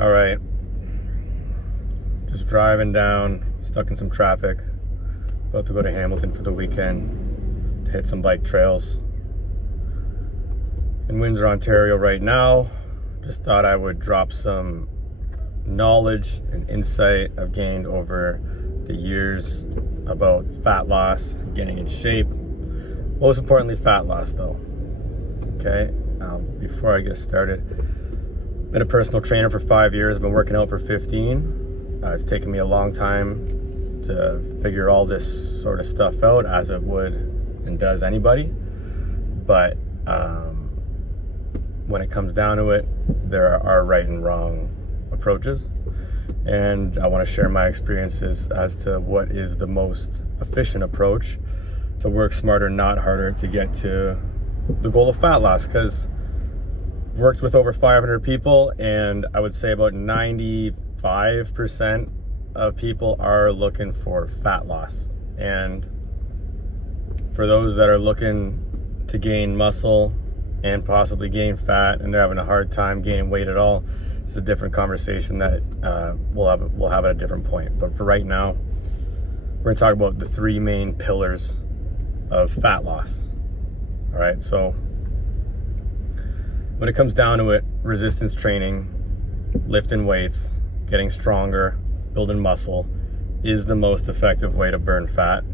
All right, just driving down, stuck in some traffic, about to go to Hamilton for the weekend to hit some bike trails. In Windsor, Ontario right now. Just thought I would drop some knowledge and insight I've gained over the years about fat loss, getting in shape. Most importantly, fat loss though. Okay, before I get started, been a personal trainer for 5 years. I've been working out for 15. It's taken me a long time to figure all this sort of stuff out, as it would and does anybody. But when it comes down to it, there are right and wrong approaches. And I want to share my experiences as to what is the most efficient approach to work smarter, not harder, to get to the goal of fat loss. Because I've worked with over 500 people, and I would say about 95% of people are looking for fat loss. And for those that are looking to gain muscle and possibly gain fat, and they're having a hard time gaining weight at all, it's a different conversation that we'll have at a different point. But for right now, we're gonna talk about the three main pillars of fat loss. All right, so when it comes down to it, resistance training, lifting weights, getting stronger, building muscle is the most effective way to burn fat.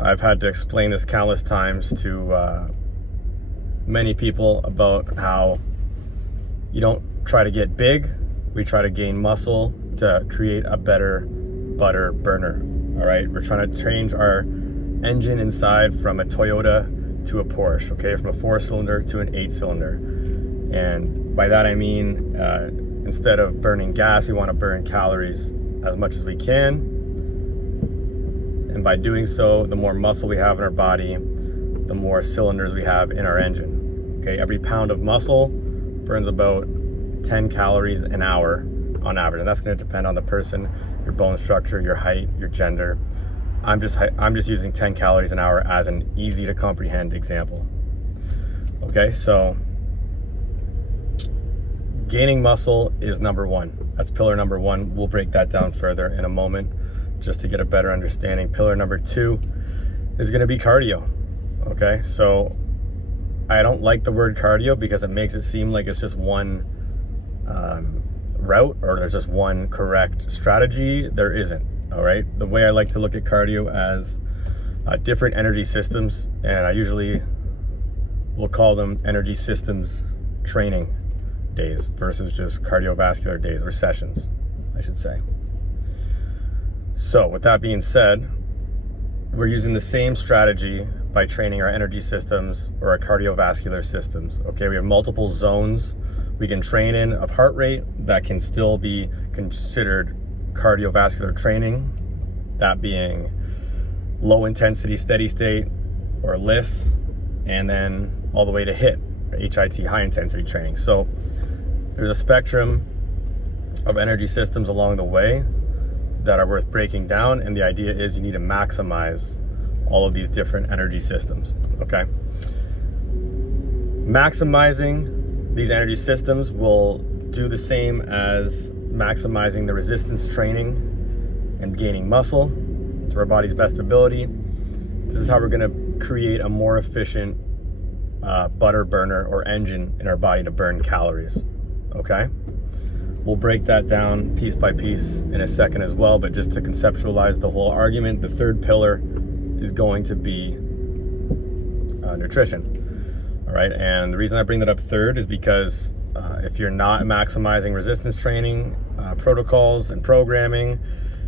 I've had to explain this countless times to many people about how you don't try to get big, we try to gain muscle to create a better butter burner. All right, we're trying to change our engine inside from a Toyota to a Porsche, okay, from a 4-cylinder to an 8-cylinder. And by that I mean, instead of burning gas, we want to burn calories as much as we can. And by doing so, the more muscle we have in our body, the more cylinders we have in our engine. Okay, every pound of muscle burns about 10 calories an hour on average, and that's going to depend on the person, your bone structure, your height, your gender. I'm just using 10 calories an hour as an easy to comprehend example. Okay, so gaining muscle is number one. That's pillar number one. We'll break that down further in a moment just to get a better understanding. Pillar number two is going to be cardio. Okay, so I don't like the word cardio because it makes it seem like it's just one route, or there's just one correct strategy. There isn't. All right, the way I like to look at cardio as different energy systems, and I usually will call them energy systems training days versus just cardiovascular days, or sessions, I should say. So with that being said, we're using the same strategy by training our energy systems or our cardiovascular systems. Okay, we have multiple zones we can train in of heart rate that can still be considered cardiovascular training, that being low intensity steady state, or LISS, and then all the way to HIT, high intensity training. So there's a spectrum of energy systems along the way that are worth breaking down, and the idea is you need to maximize all of these different energy systems. Okay, maximizing these energy systems will do the same as maximizing the resistance training and gaining muscle to our body's best ability. This is how we're going to create a more efficient butter burner or engine in our body to burn calories. Okay, we'll break that down piece by piece in a second as well, but just to conceptualize the whole argument, the third pillar is going to be nutrition. All right, and the reason I bring that up third is because if you're not maximizing resistance training protocols and programming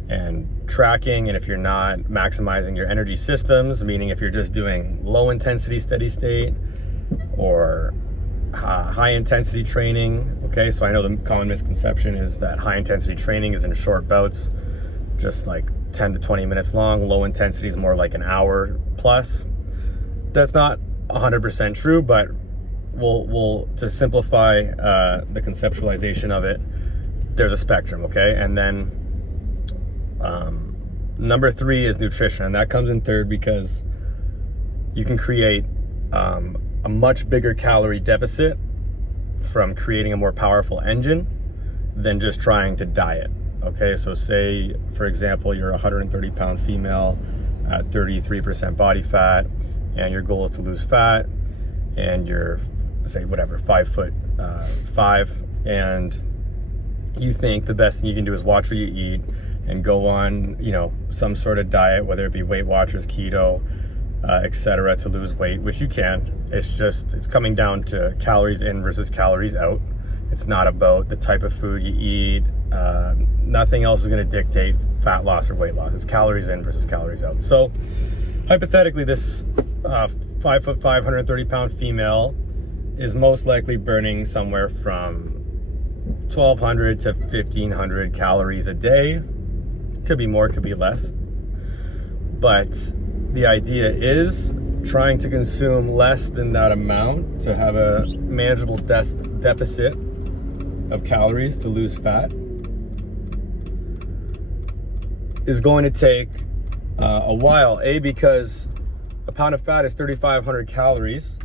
and tracking, and if you're not maximizing your energy systems, meaning if you're just doing low intensity steady state or high intensity training, okay, so I know the common misconception is that high intensity training is in short bouts, just like 10 to 20 minutes long. Low intensity is more like an hour plus. That's not 100% true, but we'll to simplify the conceptualization of it, there's a spectrum, okay? And then number three is nutrition, and that comes in third because you can create a much bigger calorie deficit from creating a more powerful engine than just trying to diet. Okay, so say, for example, you're a 130 pound female at 33% body fat, and your goal is to lose fat, and you're, say, whatever, 5'5", and you think the best thing you can do is watch what you eat and go on, you know, some sort of diet, whether it be Weight Watchers, keto, etc., to lose weight, which you can. It's coming down to calories in versus calories out. It's not about the type of food you eat. Nothing else is going to dictate fat loss or weight loss. It's calories in versus calories out. So hypothetically, this 5'5", 130 pound female is most likely burning somewhere from 1,200 to 1,500 calories a day. Could be more, could be less. But the idea is trying to consume less than that amount to have a manageable deficit of calories to lose fat is going to take a while. Because a pound of fat is 3,500 calories.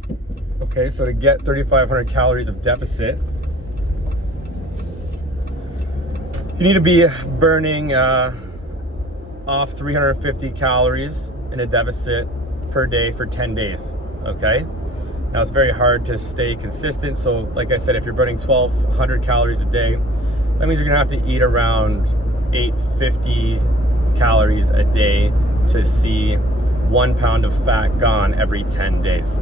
Okay, so to get 3,500 calories of deficit, you need to be burning off 350 calories in a deficit per day for 10 days, okay? Now, it's very hard to stay consistent. So like I said, if you're burning 1,200 calories a day, that means you're gonna have to eat around 850 calories a day to see 1 pound of fat gone every 10 days.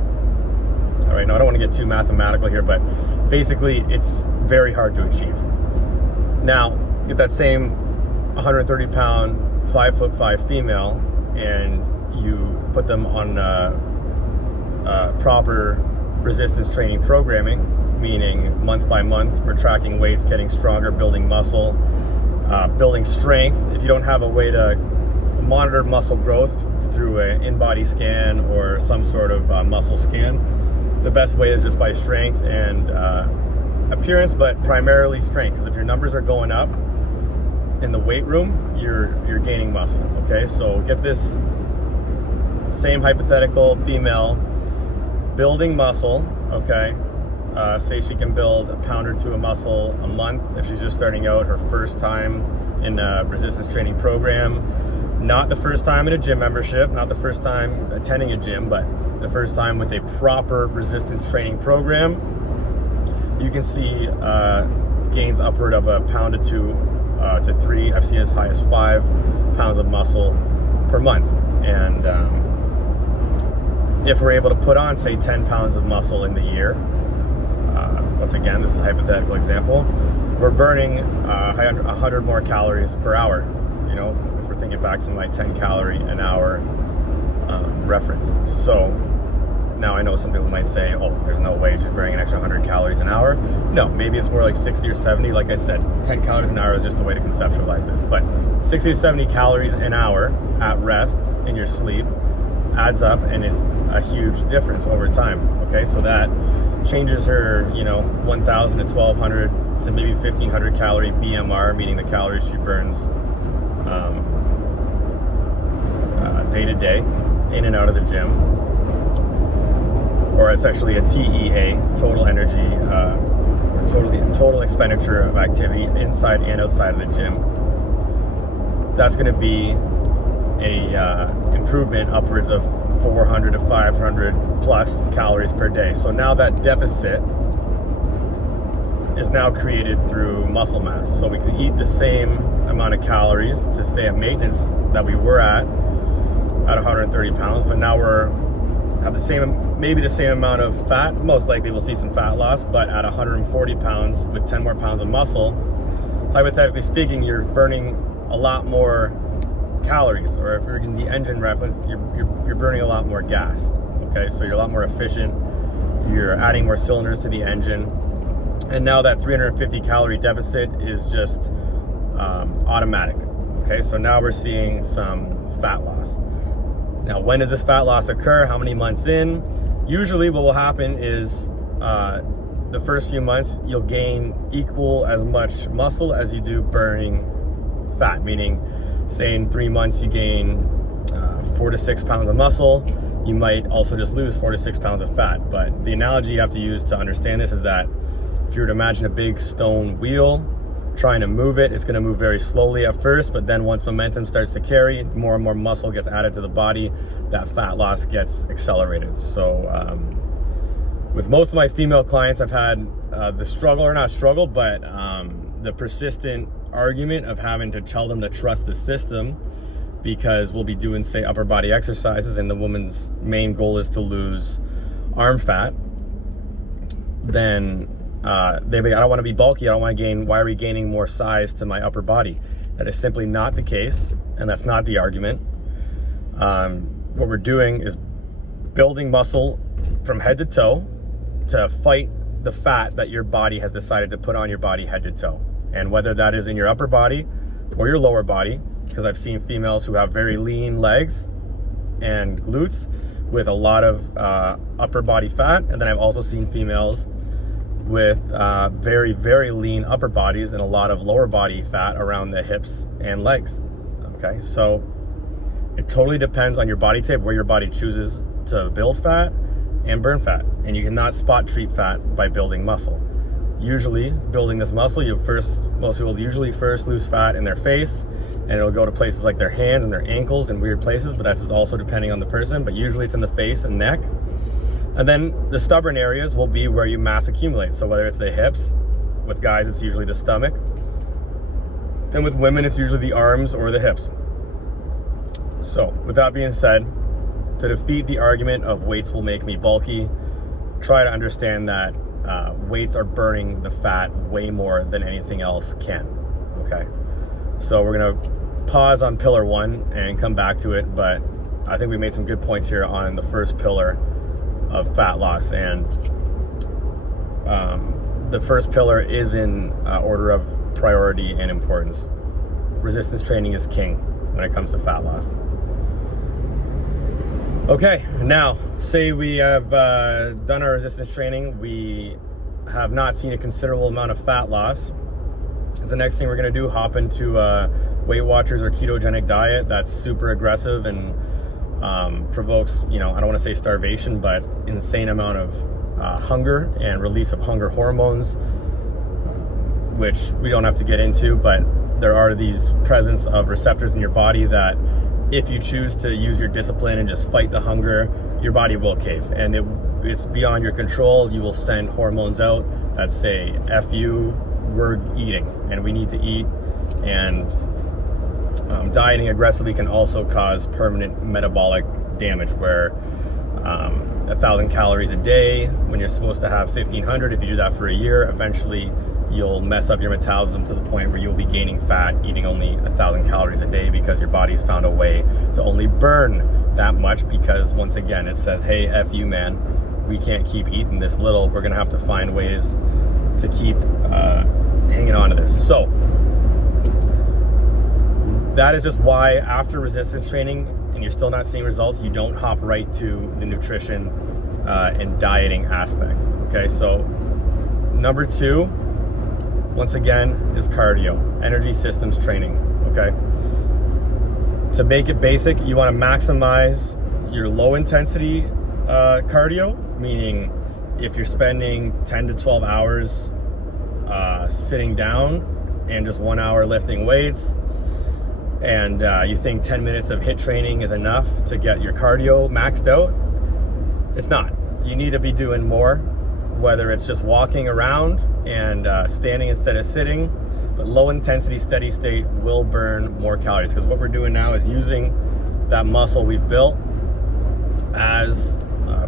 All right, now I don't wanna get too mathematical here, but basically it's very hard to achieve. Now, get that same 130 pound, 5'5" female, and you put them on proper resistance training programming, meaning month by month, we're tracking weights, getting stronger, building muscle, building strength. If you don't have a way to monitor muscle growth through an in-body scan or some sort of muscle scan, the best way is just by strength and appearance, but primarily strength. Because if your numbers are going up in the weight room, you're gaining muscle. Okay, so get this same hypothetical female building muscle. Okay, say she can build a pound or two of muscle a month if she's just starting out, her first time in a resistance training program. Not the first time in a gym membership, not the first time attending a gym, but the first time with a proper resistance training program. You can see gains upward of a pound to 2 to 3. I've seen as high as 5 pounds of muscle per month. And if we're able to put on, say, 10 pounds of muscle in the year, once again, this is a hypothetical example, we're burning 100 more calories per hour. You know, if we're thinking back to my 10 calorie an hour reference. So now I know some people might say, oh, there's no way she's burning an extra 100 calories an hour. No, maybe it's more like 60 or 70. Like I said, 10 calories an hour is just a way to conceptualize this. But 60 or 70 calories an hour at rest in your sleep adds up and is a huge difference over time. Okay, so that changes her, you know, 1,000 to 1,200 to maybe 1,500 calorie BMR, meaning the calories she burns day to day in and out of the gym. Or it's actually a TEA, total energy, or total expenditure of activity inside and outside of the gym. That's going to be a improvement upwards of 400 to 500 plus calories per day. So now that deficit is now created through muscle mass. So we can eat the same amount of calories to stay at maintenance that we were at 130 pounds, but now have the same, maybe the same amount of fat. Most likely we'll see some fat loss, but at 140 pounds with 10 more pounds of muscle, hypothetically speaking, you're burning a lot more calories, or if you're in the engine reference, you're burning a lot more gas. Okay, so you're a lot more efficient, you're adding more cylinders to the engine, and now that 350 calorie deficit is just automatic. Okay, so now we're seeing some fat loss. Now, when does this fat loss occur? How many months in? Usually what will happen is the first few months you'll gain equal as much muscle as you do burning fat, meaning say in 3 months you gain 4 to 6 pounds of muscle. You might also just lose 4 to 6 pounds of fat. But the analogy you have to use to understand this is that if you were to imagine a big stone wheel, trying to move it, it's going to move very slowly at first, but then once momentum starts to carry, more and more muscle gets added to the body, that fat loss gets accelerated. So with most of my female clients, I've had the struggle, or not struggle, but the persistent argument of having to tell them to trust the system, because we'll be doing, say, upper body exercises, and the woman's main goal is to lose arm fat. Then they be, I don't want to be bulky, I don't want to gain, why are we gaining more size to my upper body? That is simply not the case, and that's not the argument. What we're doing is building muscle from head to toe to fight the fat that your body has decided to put on your body head to toe. And whether that is in your upper body or your lower body, because I've seen females who have very lean legs and glutes with a lot of upper body fat, and then I've also seen females with very, very lean upper bodies and a lot of lower body fat around the hips and legs. Okay, so it totally depends on your body type, where your body chooses to build fat and burn fat, and you cannot spot treat fat by building muscle. Usually, building this muscle, most people usually first lose fat in their face, and it'll go to places like their hands and their ankles and weird places, but that's also depending on the person, but usually it's in the face and neck. And then the stubborn areas will be where you mass accumulate. So whether it's the hips, with guys it's usually the stomach, then with women it's usually the arms or the hips. So with that being said, to defeat the argument of weights will make me bulky, try to understand that weights are burning the fat way more than anything else can. Okay, so we're gonna pause on pillar 1 and come back to it, but I think we made some good points here on the first pillar of fat loss, and the first pillar is in order of priority and importance. Resistance training is king when it comes to fat loss. Okay, now say we have done our resistance training, we have not seen a considerable amount of fat loss. Is the next thing we're gonna do, hop into Weight Watchers or ketogenic diet that's super aggressive and provokes, I don't want to say starvation, but insane amount of hunger and release of hunger hormones, which we don't have to get into, but there are these presence of receptors in your body that if you choose to use your discipline and just fight the hunger, your body will cave, and it's beyond your control. You will send hormones out that say, F you, we're eating, and we need to eat, and dieting aggressively can also cause permanent metabolic damage, where 1,000 calories a day when you're supposed to have 1,500, if you do that for a year, eventually you'll mess up your metabolism to the point where you'll be gaining fat eating only 1,000 calories a day, because your body's found a way to only burn that much, because once again it says, hey, F you, man, we can't keep eating this little, we're gonna have to find ways to keep hanging on to this. So that is just why after resistance training and you're still not seeing results, you don't hop right to the nutrition and dieting aspect. Okay, so number 2, once again, is cardio, energy systems training. Okay, to make it basic, you want to maximize your low intensity cardio, meaning if you're spending 10 to 12 hours sitting down and just 1 hour lifting weights, and you think 10 minutes of HIIT training is enough to get your cardio maxed out, it's not. You need to be doing more, whether it's just walking around and standing instead of sitting, but low intensity steady state will burn more calories, because what we're doing now is using that muscle we've built as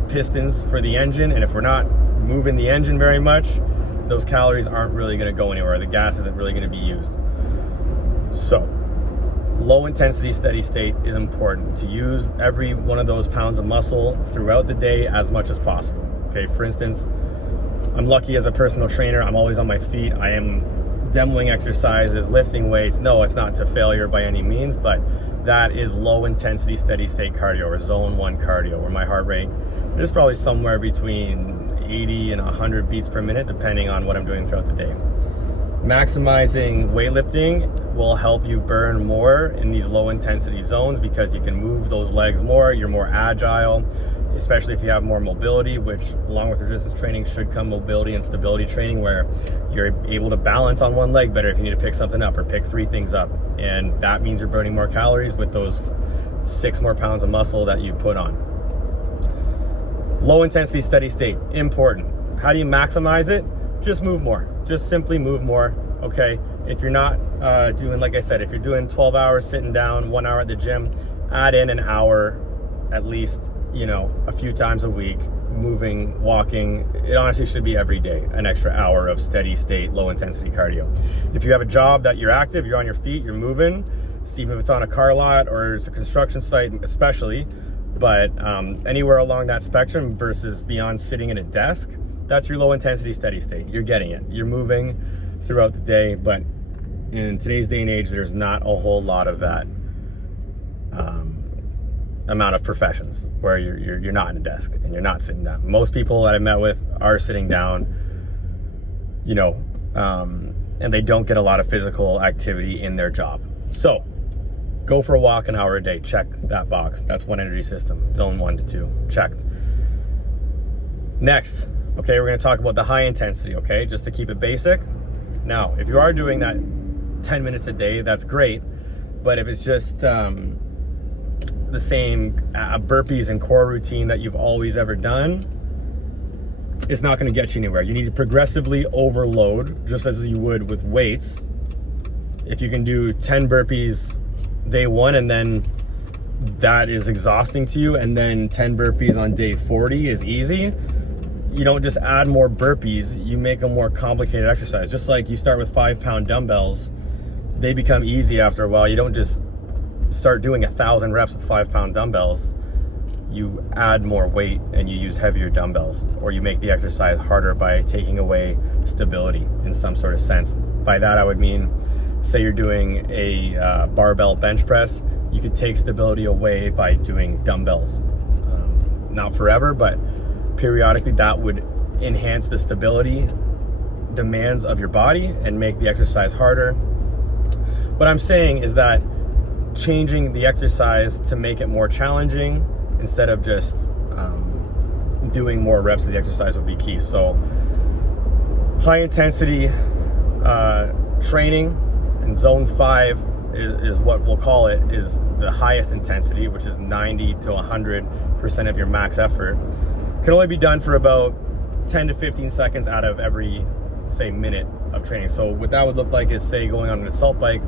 pistons for the engine, and if we're not moving the engine very much, those calories aren't really going to go anywhere. The gas isn't really going to be used. So low intensity steady state is important, to use every one of those pounds of muscle throughout the day as much as possible. Okay, for instance, I'm lucky as a personal trainer, I'm always on my feet. I am demoing exercises, lifting weights. No, it's not to failure by any means, but that is low intensity steady state cardio, or zone 1 cardio, where my heart rate is probably somewhere between 80 and 100 beats per minute, depending on what I'm doing throughout the day. Maximizing weightlifting will help you burn more in these low intensity zones, because you can move those legs more, you're more agile, especially if you have more mobility, which along with resistance training should come mobility and stability training, where you're able to balance on one leg better if you need to pick something up or pick 3 things up. And that means you're burning more calories with those 6 more pounds of muscle that you've put on. Low intensity, steady state, important. How do you maximize it? Just move more. Just simply move more, okay? If you're not doing, like I said, if you're doing 12 hours sitting down, 1 hour at the gym, add in an hour at least, you know, a few times a week, moving, walking. It honestly should be every day, an extra hour of steady state, low intensity cardio. If you have a job that you're active, you're on your feet, you're moving, even if it's on a car lot or it's a construction site especially, but anywhere along that spectrum versus beyond sitting at a desk, that's your low intensity steady state. You're getting it. You're moving throughout the day, but in today's day and age, there's not a whole lot of that amount of professions where you're not in a desk and you're not sitting down. Most people that I met with are sitting down, you know, and they don't get a lot of physical activity in their job. So go for a walk an hour a day. Check that box. That's one energy system. Zone 1 to 2. Checked. Next, okay, we're going to talk about the high intensity, okay, just to keep it basic. Now, if you are doing that 10 minutes a day, that's great. But if it's just the same burpees and core routine that you've always ever done, it's not going to get you anywhere. You need to progressively overload, just as you would with weights. If you can do 10 burpees day 1 and then that is exhausting to you, and then 10 burpees on day 40 is easy, you don't just add more burpees, you make a more complicated exercise. Just like you start with 5-pound dumbbells, they become easy after a while. You don't just start doing 1,000 reps with 5-pound dumbbells. You add more weight and you use heavier dumbbells, or you make the exercise harder by taking away stability in some sort of sense. By that I would mean, say you're doing a barbell bench press, you could take stability away by doing dumbbells. Not forever, but periodically that would enhance the stability demands of your body and make the exercise harder. What I'm saying is that changing the exercise to make it more challenging instead of just doing more reps of the exercise would be key. So high intensity training in zone 5 is what we'll call it, is the highest intensity, which is 90 to 100% of your max effort. Can only be done for about 10 to 15 seconds out of every, say, minute of training. So what that would look like is, say, going on an assault bike,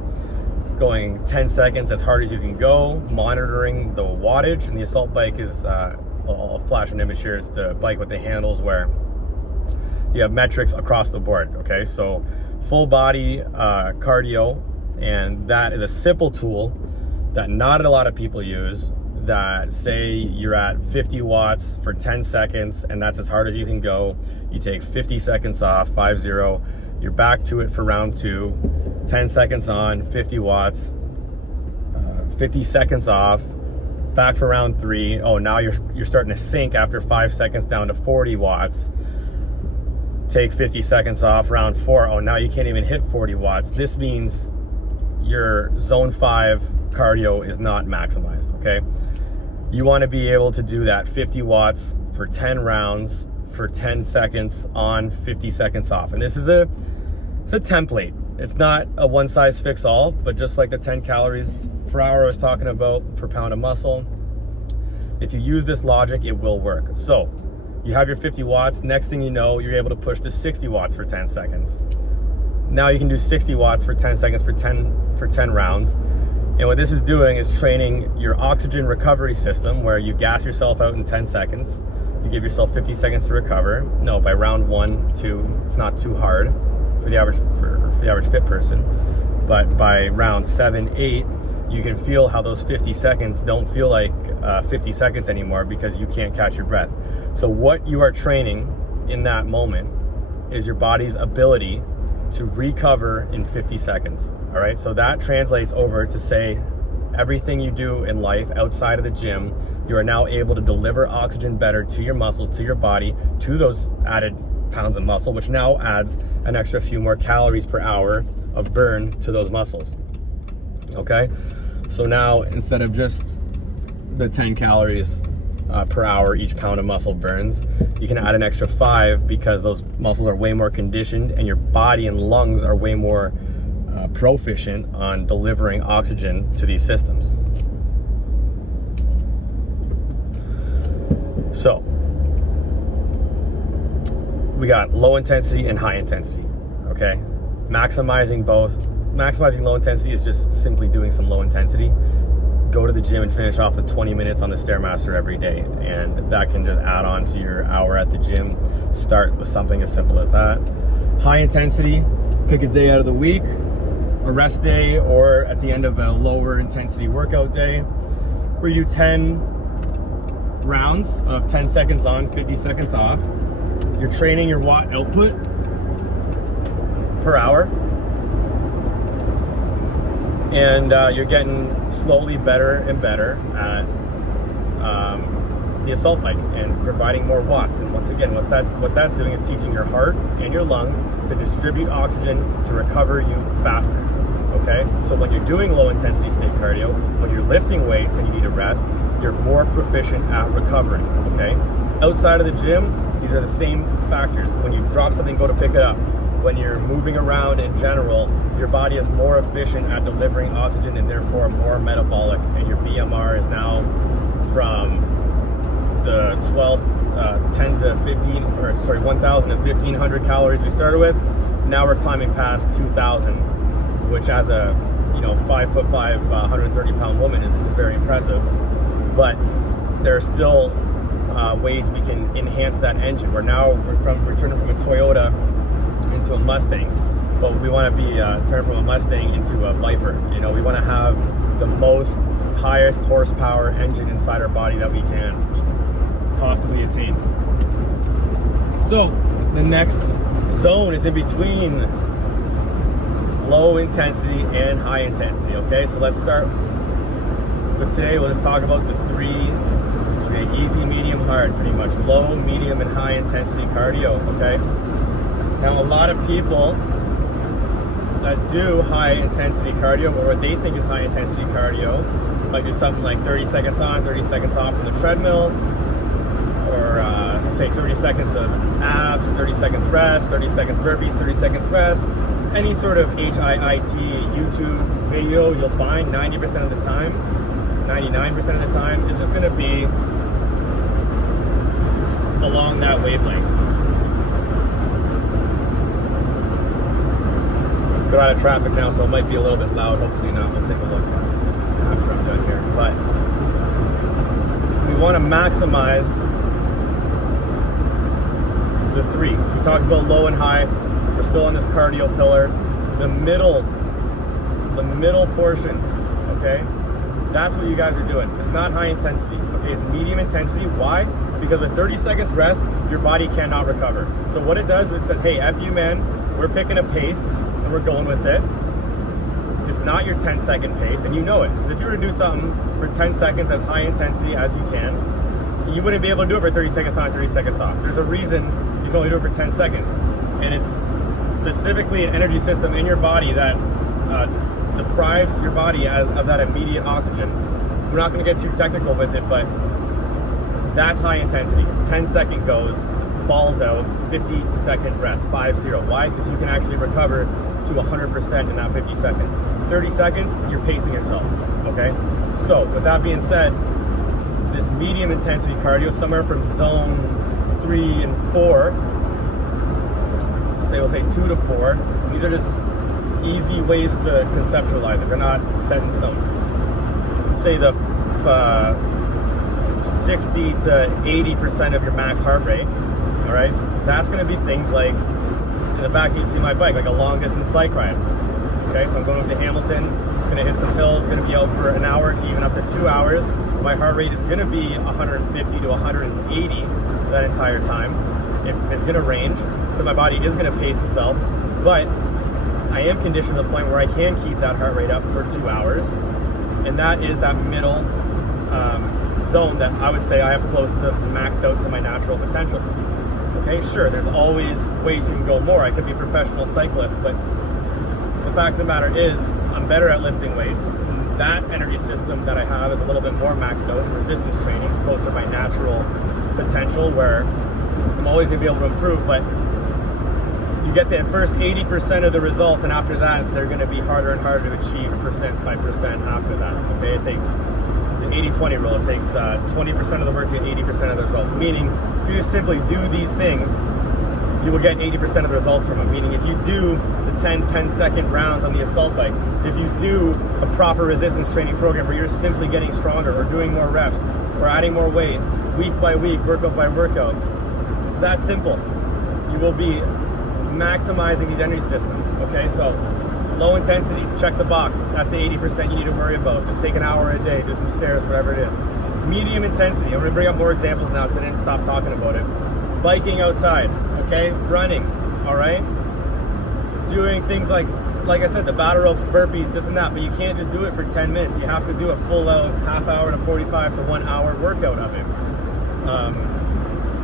going 10 seconds as hard as you can go, monitoring the wattage. And the assault bike is, I'll flash an image here, it's the bike with the handles where you have metrics across the board, okay? So full body cardio, and that is a simple tool that not a lot of people use, that say you're at 50 watts for 10 seconds, and that's as hard as you can go. You take 50 seconds off, 5-0, you're back to it for round 2, 10 seconds on, 50 watts, 50 seconds off, back for round 3. Oh, now you're starting to sink after 5 seconds down to 40 watts. Take 50 seconds off, round 4. Oh, now you can't even hit 40 watts. This means your zone 5 cardio is not maximized, okay? You want to be able to do that 50 watts for 10 rounds for 10 seconds on, 50 seconds off. And this is it's a template. It's not a one size fits all, but just like the 10 calories per hour I was talking about per pound of muscle, if you use this logic, it will work. So you have your 50 watts. Next thing you know, you're able to push to 60 watts for 10 seconds. Now you can do 60 watts for 10 seconds for 10 rounds. And what this is doing is training your oxygen recovery system, where you gas yourself out in 10 seconds. You give yourself 50 seconds to recover. No, by round 1, 2, it's not too hard for the average fit person. But by round 7, 8, you can feel how those 50 seconds don't feel like 50 seconds anymore, because you can't catch your breath. So what you are training in that moment is your body's ability to recover in 50 seconds. All right, so that translates over to, say, everything you do in life outside of the gym, you are now able to deliver oxygen better to your muscles, to your body, to those added pounds of muscle, which now adds an extra few more calories per hour of burn to those muscles. Okay, so now instead of just the 10 calories per hour each pound of muscle burns. You can add an extra 5 because those muscles are way more conditioned and your body and lungs are way more proficient on delivering oxygen to these systems. So we got low intensity and high intensity, okay? Maximizing low intensity is just simply doing some low intensity. Go to the gym and finish off with 20 minutes on the Stairmaster every day, and that can just add on to your hour at the gym. Start with something as simple as that. High intensity, pick a day out of the week, a rest day, or at the end of a lower intensity workout day, where you do 10 rounds of 10 seconds on, 50 seconds off. You're training your watt output per hour, and you're getting slowly better and better at the assault bike and providing more watts. And once again, what that's doing is teaching your heart and your lungs to distribute oxygen to recover you faster. Okay, so when you're doing low intensity state cardio, when you're lifting weights and you need to rest, you're more proficient at recovering. Okay, outside of the gym, these are the same factors. When you drop something, go to pick it up. When you're moving around in general, your body is more efficient at delivering oxygen and therefore more metabolic, and your BMR is now from the 10 to 15, or sorry, 1,000 to 1,500 calories we started with. Now we're climbing past 2,000, which as a 5'5", 130-pound woman is very impressive. But there are still ways we can enhance that engine. We're turning from a Toyota into a Mustang, but we want to be turned from a Mustang into a Viper. We want to have the highest horsepower engine inside our body that we can possibly attain. So the next zone is in between low intensity and high intensity. Okay, so let's start with today. We'll just talk about the 3. Okay, easy, medium, hard, pretty much. Low, medium, and high intensity cardio. Okay. Now, a lot of people that do high intensity cardio, or what they think is high intensity cardio, might do something like 30 seconds on, 30 seconds off on the treadmill, or say 30 seconds of abs, 30 seconds rest, 30 seconds burpees, 30 seconds rest. Any sort of HIIT YouTube video, you'll find 90% of the time, 99% of the time, is just going to be along that wavelength. We're out of traffic now, so it might be a little bit loud. Hopefully not. We'll take a look after I'm done here. But we want to maximize the 3. We talked about low and high. We're still on this cardio pillar. The middle portion, okay? That's what you guys are doing. It's not high intensity, okay? It's medium intensity. Why? Because with 30 seconds rest, your body cannot recover. So what it does is it says, hey, F you, man, we're picking a pace and we're going with it. It's not your 10-second pace, and you know it. Because if you were to do something for 10 seconds as high intensity as you can, you wouldn't be able to do it for 30 seconds on, 30 seconds off. There's a reason you can only do it for 10 seconds. And it's specifically an energy system in your body that deprives your body of that immediate oxygen. We're not going to get too technical with it, but that's high intensity. 10-second goes, balls out, 50-second rest, 5-0. Why? Because you can actually recover to 100% in that 50 seconds. 30 seconds, you're pacing yourself, okay? So with that being said, this medium intensity cardio, somewhere from zone 3 and 4, we'll say 2 to 4, these are just easy ways to conceptualize it. They're not set in stone. Say the 60 to 80% of your max heart rate, all right? That's gonna be things like, in the back you see my bike, like a long distance bike ride. Okay, so I'm going up to Hamilton, gonna hit some hills, gonna be out for an hour to even up to 2 hours. My heart rate is gonna be 150 to 180 that entire time. It's gonna range, so my body is gonna pace itself, but I am conditioned to the point where I can keep that heart rate up for 2 hours, and that is that middle zone that I would say I have close to maxed out to my natural potential. Okay, sure, there's always ways you can go more. I could be a professional cyclist, but the fact of the matter is I'm better at lifting weights. that energy system that I have is a little bit more maxed out in resistance training, closer to my natural potential, where I'm always going to be able to improve, but you get the first 80% of the results, and after that, they're going to be harder and harder to achieve percent by percent after that. Okay, it takes the 80-20 rule. It takes 20% of the work to get 80% of the results. Meaning, if you just simply do these things, you will get 80% of the results from them. Meaning, if you do the 10-second rounds on the assault bike, if you do a proper resistance training program where you're simply getting stronger or doing more reps or adding more weight week by week, workout by workout, it's that simple. You will be maximizing these energy systems. Okay, so low intensity, check the box. That's the 80% you need to worry about. Just take an hour a day, do some stairs, whatever it is. Medium intensity, I'm going to bring up more examples now because I didn't stop talking about it. Biking outside, okay, running, all right, doing things like I said, the battle ropes, burpees, this and that, but you can't just do it for 10 minutes. You have to do a full out half hour to 45 to 1 hour workout of it.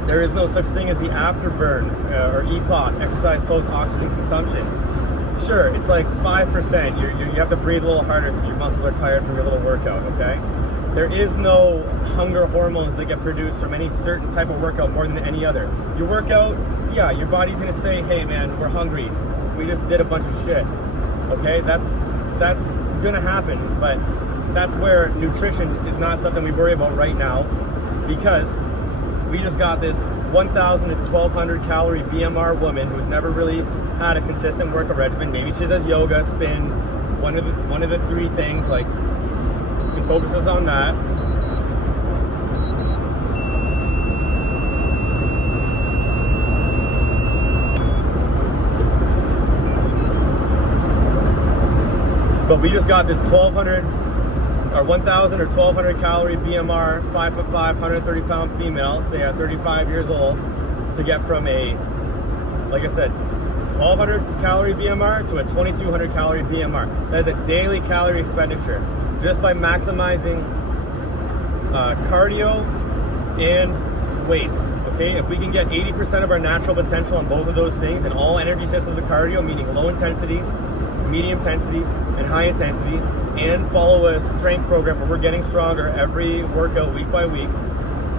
There is no such thing as the afterburn or EPOC, exercise post oxygen consumption. Sure, it's like 5%. You have to breathe a little harder because your muscles are tired from your little workout, okay? There is no hunger hormones that get produced from any certain type of workout more than any other. Your workout, yeah, your body's gonna say, hey man, we're hungry. We just did a bunch of shit, okay? That's gonna happen, but that's where nutrition is not something we worry about right now, because we just got this 1,000 to 1,200 calorie BMR woman who's never really had a consistent workout regimen. Maybe she does yoga, spin, one of the three things. Like, we can focus us on that. But we just got this 1,200 or 1,000 or 1,200 calorie BMR, 5'5", 130 pound female, say at 35 years old, to get from a, like I said, 1,200 calorie BMR to a 2,200 calorie BMR. That is a daily calorie expenditure just by maximizing cardio and weights. Okay, if we can get 80% of our natural potential on both of those things in all energy systems of cardio, meaning low intensity, medium intensity, and high intensity, and follow a strength program where we're getting stronger every workout week by week,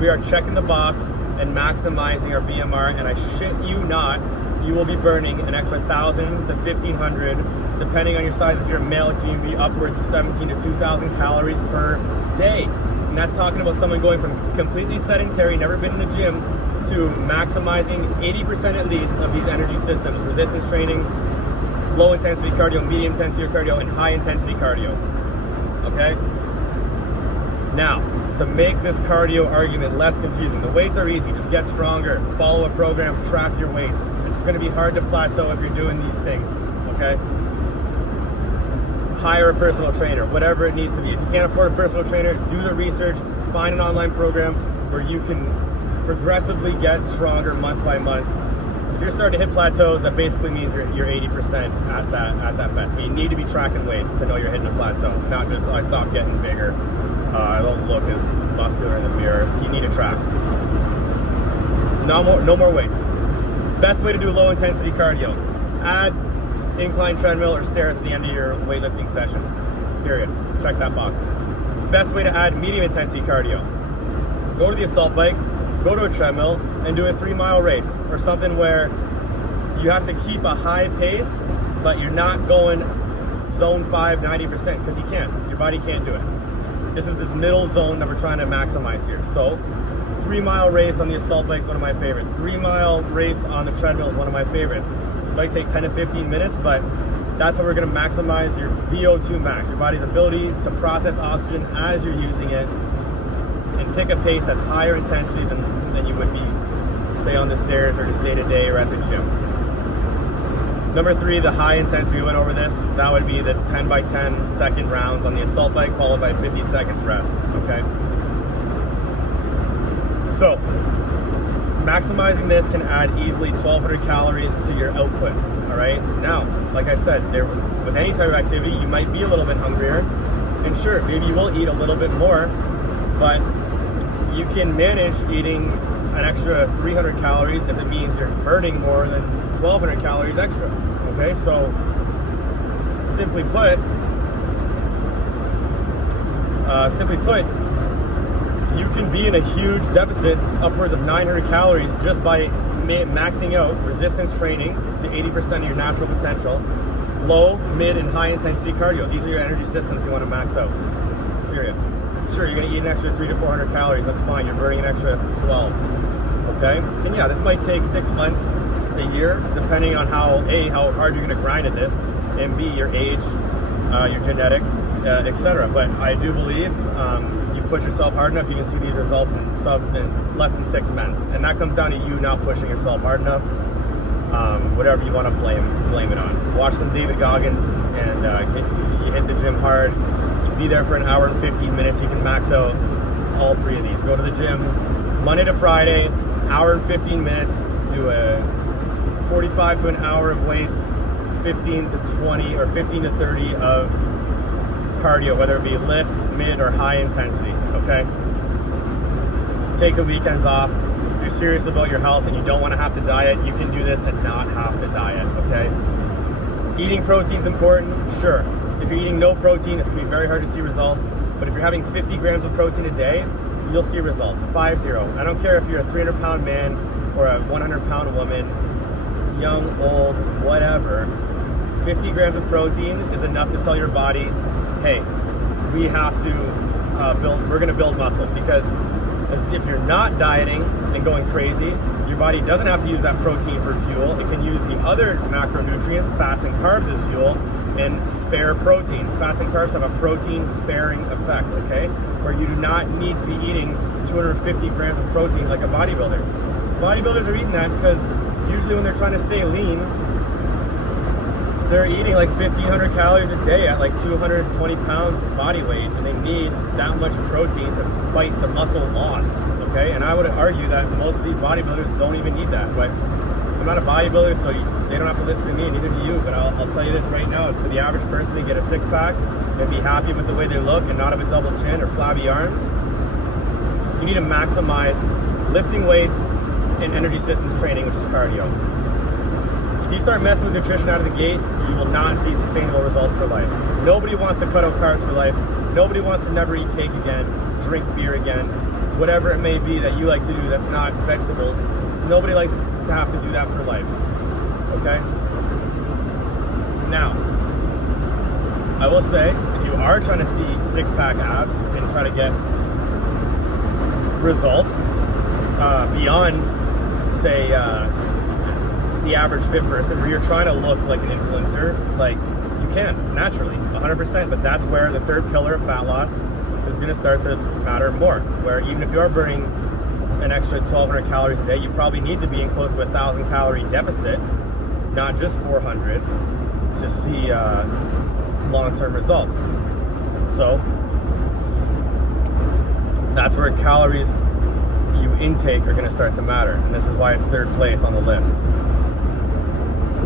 we are checking the box and maximizing our BMR. And I shit you not, you will be burning an extra 1,000 to 1,500, depending on your size. If you're a male, it can be upwards of 17 to 2,000 calories per day. And that's talking about someone going from completely sedentary, never been in the gym, to maximizing 80% at least of these energy systems: resistance training, low intensity cardio, medium intensity cardio, and high intensity cardio. Okay? Now, to make this cardio argument less confusing, the weights are easy. Just get stronger, follow a program, track your weights. It's going to be hard to plateau if you're doing these things. Okay? Hire a personal trainer, whatever it needs to be. If you can't afford a personal trainer, do the research, find an online program where you can progressively get stronger month by month. If you're starting to hit plateaus, that basically means you're 80% at that best. But you need to be tracking weights to know you're hitting a plateau, not just, I stopped getting bigger, I don't look as muscular in the mirror. You need to track. No more weights. Best way to do low intensity cardio: add incline treadmill or stairs at the end of your weightlifting session. Period. Check that box. Best way to add medium intensity cardio: go to the assault bike, go to a treadmill, and do a 3-mile race, or something where you have to keep a high pace, but you're not going zone 5 90%, because you can't. Your body can't do it. This is this middle zone that we're trying to maximize here. So 3-mile race on the assault bike is one of my favorites. 3-mile race on the treadmill is one of my favorites. It might take 10 to 15 minutes, but that's how we're going to maximize your VO2 max, your body's ability to process oxygen as you're using it, and pick a pace that's higher intensity than you would be, say, on the stairs or just day to day or at the gym. Number 3, the high intensity. We went over this. That would be the 10 by 10 second rounds on the assault bike, followed by 50 seconds rest. Okay. So maximizing this can add easily 1,200 calories to your output. All right. Now, like I said, with any type of activity, you might be a little bit hungrier, and sure, maybe you will eat a little bit more, but you can manage eating an extra 300 calories if it means you're burning more than 1,200 calories extra. Okay, so simply put, Simply put, you can be in a huge deficit, upwards of 900 calories, just by maxing out resistance training to 80% of your natural potential, low, mid, and high intensity cardio. These are your energy systems you want to max out, period. Sure, you're going to eat an extra 300 to 400 calories, that's fine, you're burning an extra 12, okay? And yeah, this might take 6 months, a year, depending on how hard you're going to grind at this, and B, your age, your genetics, etc. But I do believe you push yourself hard enough, you can see these results in less than 6 months, and that comes down to you not pushing yourself hard enough. Whatever you want to blame it on. Watch some David Goggins, and you hit the gym hard. You be there for an hour and 15 minutes. You can max out all 3 of these. Go to the gym Monday to Friday, hour and 15 minutes. Do a 45 to an hour of weights, 15 to 20 or 15 to 30 of cardio, whether it be lifts, mid or high intensity, okay? Take the weekends off. If you're serious about your health and you don't want to have to diet, you can do this and not have to diet, okay? Eating protein's important, sure. If you're eating no protein, it's gonna be very hard to see results, but if you're having 50 grams of protein a day, you'll see results, 5-0. I don't care if you're a 300-pound man or a 100-pound woman, young, old, whatever. 50 grams of protein is enough to tell your body, hey, we have to we're gonna build muscle, because if you're not dieting and going crazy, your body doesn't have to use that protein for fuel. It can use the other macronutrients, fats and carbs, as fuel, and spare protein. Fats and carbs have a protein sparing effect, okay? Where you do not need to be eating 250 grams of protein like a bodybuilder. Bodybuilders are eating that because usually when they're trying to stay lean, they're eating like 1,500 calories a day at like 220 pounds body weight, and they need that much protein to fight the muscle loss, okay? And I would argue that most of these bodybuilders don't even need that, but I'm not a bodybuilder, so they don't have to listen to me, neither do you, but I'll tell you this right now, for the average person to get a six-pack and be happy with the way they look and not have a double chin or flabby arms, you need to maximize lifting weights and energy systems training, which is cardio. If you start messing with nutrition out of the gate, you will not see sustainable results for life. Nobody wants to cut out carbs for life. Nobody wants to never eat cake again, drink beer again, whatever it may be that you like to do that's not vegetables. Nobody likes to have to do that for life, okay? Now, I will say, if you are trying to see six-pack abs and try to get results beyond, say, the average fit person, where you're trying to look like an influencer, like, you can, naturally, 100%, but that's where the third pillar of fat loss is going to start to matter more, where even if you are burning an extra 1,200 calories a day, you probably need to be in close to 1,000 calorie deficit, not just 400, to see long-term results. So that's where calories you intake are going to start to matter, and this is why it's third place on the list.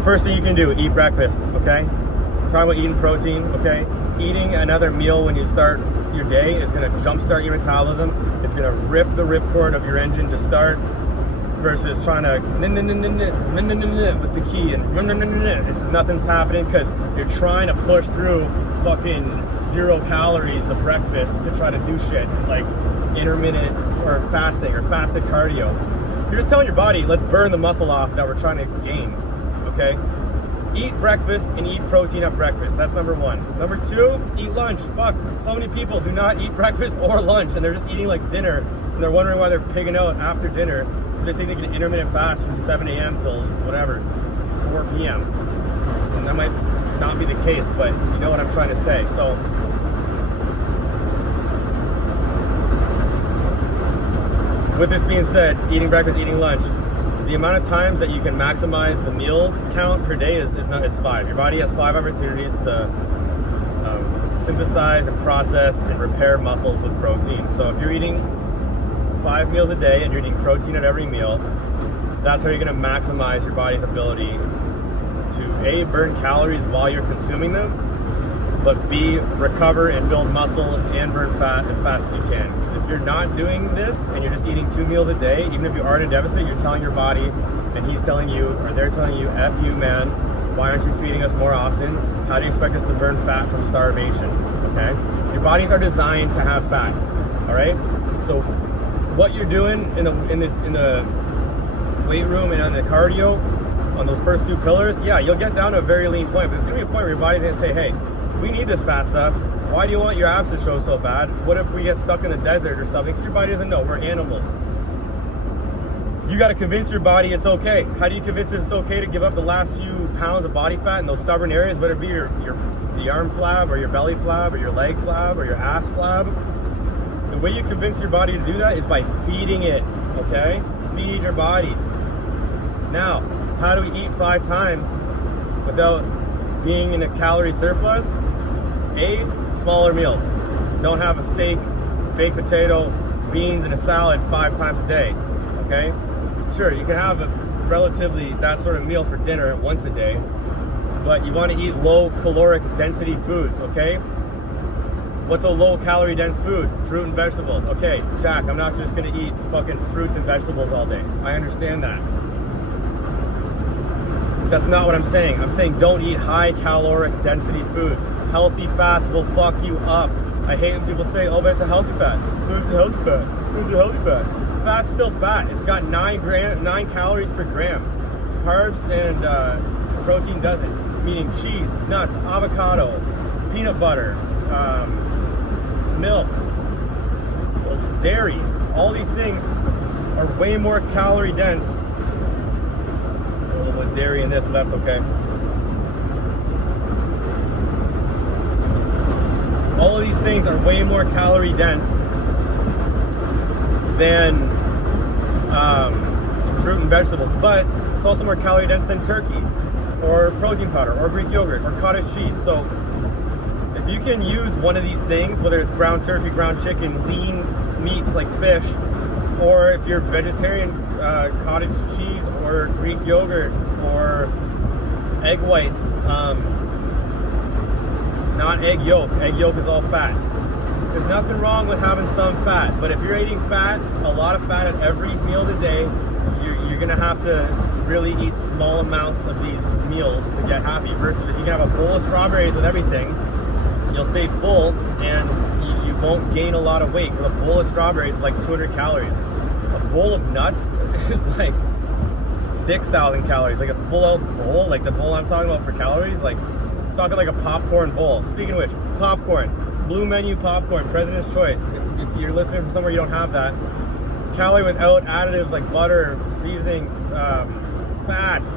First thing you can do, eat breakfast, okay? I'm talking about eating protein, okay? Eating another meal when you start your day is going to jumpstart your metabolism. It's going to rip the ripcord of your engine to start, versus trying to with the key and it's nothing's happening because you're trying to push through fucking 0 calories of breakfast to try to do shit like intermittent or fasting or fasted cardio. You're just telling your body, let's burn the muscle off that we're trying to gain, okay? Eat breakfast and eat protein at breakfast. That's number one. Number two, eat lunch. Fuck, so many people do not eat breakfast or lunch, and they're just eating like dinner, and they're wondering why they're pigging out after dinner because they think they can intermittent fast from 7 a.m. till whatever, 4 p.m. And that might not be the case, but you know what I'm trying to say. So with this being said, eating breakfast, eating lunch, the amount of times that you can maximize the meal count per day is 5. Your body has 5 opportunities to synthesize and process and repair muscles with protein. So if you're eating 5 meals a day and you're eating protein at every meal, that's how you're going to maximize your body's ability to A, burn calories while you're consuming them, but B, recover and build muscle and burn fat as fast as you can. Because if you're not doing this and you're just eating 2 meals a day, even if you are in a deficit, you're telling your body, and he's telling you, or they're telling you, F you, man, why aren't you feeding us more often? How do you expect us to burn fat from starvation, okay? Your bodies are designed to have fat. All right. So what you're doing in the weight room and on the cardio on those first two pillars, yeah, you'll get down to a very lean point, but there's gonna be a point where your body's gonna say, hey, we need this fat stuff. Why do you want your abs to show so bad? What if we get stuck in the desert or something? Because your body doesn't know. We're animals. You got to convince your body it's okay. How do you convince it it's okay to give up the last few pounds of body fat in those stubborn areas, whether it be the arm flab or your belly flab or your leg flab or your ass flab? The way you convince your body to do that is by feeding it, okay? Feed your body. Now, how do we eat 5 times without being in a calorie surplus? Smaller meals. Don't have a steak, baked potato, beans, and a salad 5 times a day, okay? Sure, you can have a relatively that sort of meal for dinner once a day, but you want to eat low caloric density foods, okay? What's a low calorie dense food? Fruit and vegetables. Okay, Jack, I'm not just gonna eat fucking fruits and vegetables all day. I understand that. That's not what I'm saying. I'm saying don't eat high caloric density foods. Healthy fats will fuck you up. I hate when people say, oh, but it's a healthy fat. It's a healthy fat. It's a healthy fat. Fat's still fat. It's got 9 calories per gram. Carbs and protein doesn't. Meaning cheese, nuts, avocado, peanut butter, milk, dairy. All these things are way more calorie dense. A little bit of dairy in this, but that's okay. All of these things are way more calorie dense than fruit and vegetables, but it's also more calorie dense than turkey or protein powder or Greek yogurt or cottage cheese. So if you can use one of these things, whether it's ground turkey, ground chicken, lean meats like fish, or if you're vegetarian, cottage cheese or Greek yogurt or egg whites, not egg yolk. Egg yolk is all fat. There's nothing wrong with having some fat, but if you're eating fat, a lot of fat at every meal of the day, you're gonna have to really eat small amounts of these meals to get happy. Versus if you can have a bowl of strawberries with everything, you'll stay full and you won't gain a lot of weight. Because a bowl of strawberries is like 200 calories. A bowl of nuts is like 6,000 calories. Like a full-out bowl, like the bowl I'm talking about for calories, like I'm talking like a popcorn bowl. Speaking of which, popcorn, Blue Menu popcorn, President's Choice. If you're listening from somewhere you don't have that, calorie without additives like butter, seasonings, fats,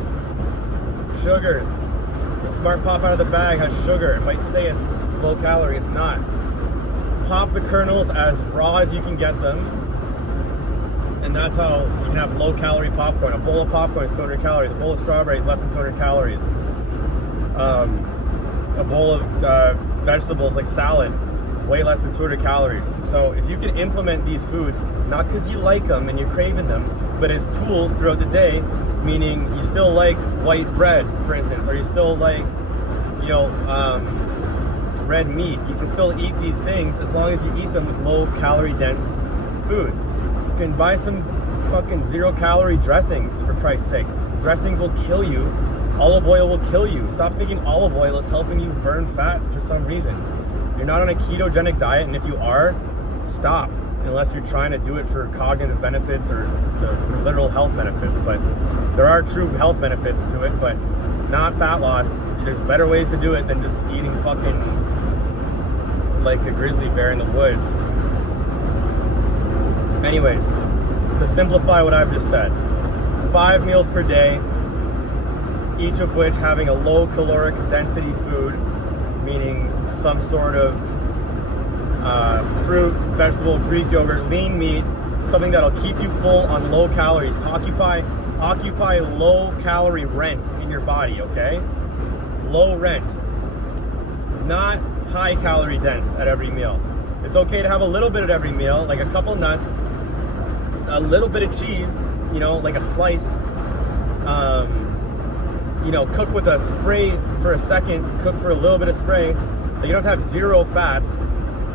sugars. The Smart Pop out of the bag has sugar. It might say it's low calorie, it's not. Pop the kernels as raw as you can get them, and that's how you can have low calorie popcorn. A bowl of popcorn is 200 calories. A bowl of strawberries less than 200 calories. A bowl of vegetables like salad, way less than 200 calories. So if you can implement these foods, not because you like them and you're craving them, but as tools throughout the day, meaning you still like white bread, for instance, or you still like, you know, red meat, you can still eat these things as long as you eat them with low calorie dense foods. You can buy some fucking 0 calorie dressings, for Christ's sake. Dressings will kill you. Olive oil will kill you. Stop thinking olive oil is helping you burn fat for some reason. You're not on a ketogenic diet, and if you are, stop. Unless you're trying to do it for cognitive benefits or for literal health benefits. But there are true health benefits to it, but not fat loss. There's better ways to do it than just eating fucking like a grizzly bear in the woods. Anyways, to simplify what I've just said, 5 meals per day, each of which having a low caloric density food, meaning some sort of fruit, vegetable, Greek yogurt, lean meat, something that'll keep you full on low calories. Occupy low calorie rent in your body, okay? Low rent, not high calorie dense at every meal. It's okay to have a little bit at every meal, like a couple nuts, a little bit of cheese, you know, like a slice. You know, cook with a spray for a second, cook for a little bit of spray. Like you don't have to have 0 fats.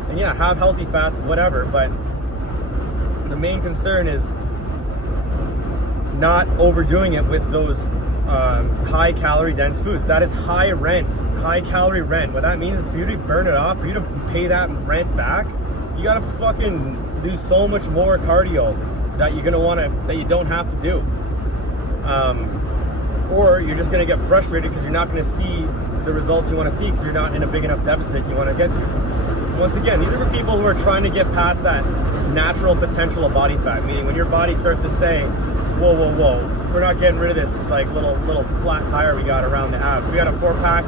And yeah, have healthy fats, whatever, but the main concern is not overdoing it with those high calorie dense foods. That is high rent, high calorie rent. What that means is for you to burn it off, for you to pay that rent back, you gotta fucking do so much more cardio that you're gonna wanna, that you don't have to do. Or you're just gonna get frustrated because you're not gonna see the results you wanna see because you're not in a big enough deficit you wanna get to. Once again, these are for people who are trying to get past that natural potential of body fat, meaning when your body starts to say, whoa, whoa, whoa, we're not getting rid of this like little flat tire we got around the abs. We got a 4-pack